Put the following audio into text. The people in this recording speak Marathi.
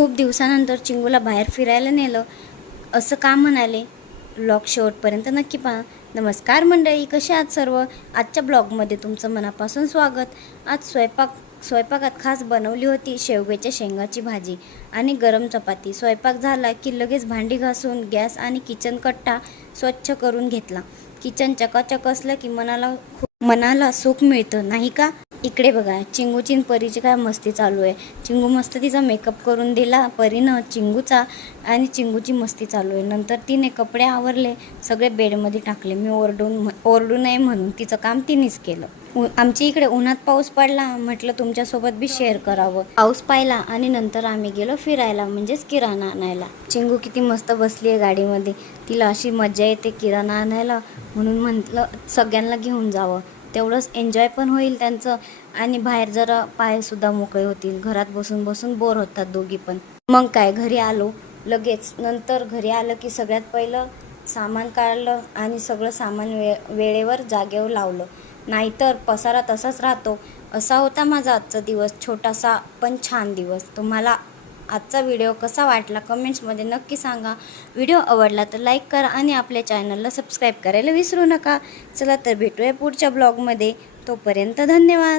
खूप दिवसानंतर चिंगूला बाहेर फिरायला नेलं असं का म्हणाले? ब्लॉग शेवटपर्यंत नक्की पहा. नमस्कार मंडळी, कसे आहात सर्व? आजच्या ब्लॉगमध्ये तुमचं मनापासून स्वागत. आज स्वयंपाकात खास बनवली होती शेवग्याच्या शेंगाची भाजी आणि गरम चपाती. स्वयंपाक झाला की लगेच भांडी घासून गॅस आणि किचन कट्टा स्वच्छ करून घेतला. किचन चकाचक असलं की मनाला सुख मिळतं, नाही का? इकडे बघा, चिंगूची परीची काय मस्ती चालू आहे. चिंगू मस्त तिचा मेकअप करून दिला परीनं चिंगूचा, आणि चिंगूची मस्ती चालू आहे. नंतर तिने कपडे आवरले, सगळे बेडमध्ये टाकले. मी ओरडू नये म्हणून तिचं काम तिनेच केलं. आमच्या इकडे उन्हात पाऊस पडला, म्हटलं तुमच्यासोबत बी शेअर करावं. पाऊस पाहिला आणि नंतर आम्ही गेलो फिरायला, म्हणजेच किराणा आणायला. चिंगू किती मस्त बसली आहे गाडीमध्ये. तिला अशी मजा येते किराणा आणायला, म्हणून म्हटलं सगळ्यांना घेऊन जावं. तेवढंच एन्जॉय पण होईल त्यांचं, आणि बाहेर जरा पायसुद्धा मोकळे होतील. घरात बसून बसून बोर होतात दोघी पण. मग काय, घरी आलो लगेच. नंतर घरी आलं की सगळ्यात पहिलं सामान काढलं आणि सगळं सामान वेळेवर जागेवर लावलं, नाहीतर पसारा तसाच राहतो. असा होता माझा आजचा दिवस, छोटासा पण छान दिवस. तुम्हाला आजचा व्हिडिओ कसा वाटला कमेंट्समध्ये नक्की सांगा. व्हिडिओ आवडला तर लाईक करा आणि आपल्या चॅनलला सबस्क्राईब करायला विसरू नका. चला तर भेटूया पुढच्या ब्लॉगमध्ये. तोपर्यंत धन्यवाद.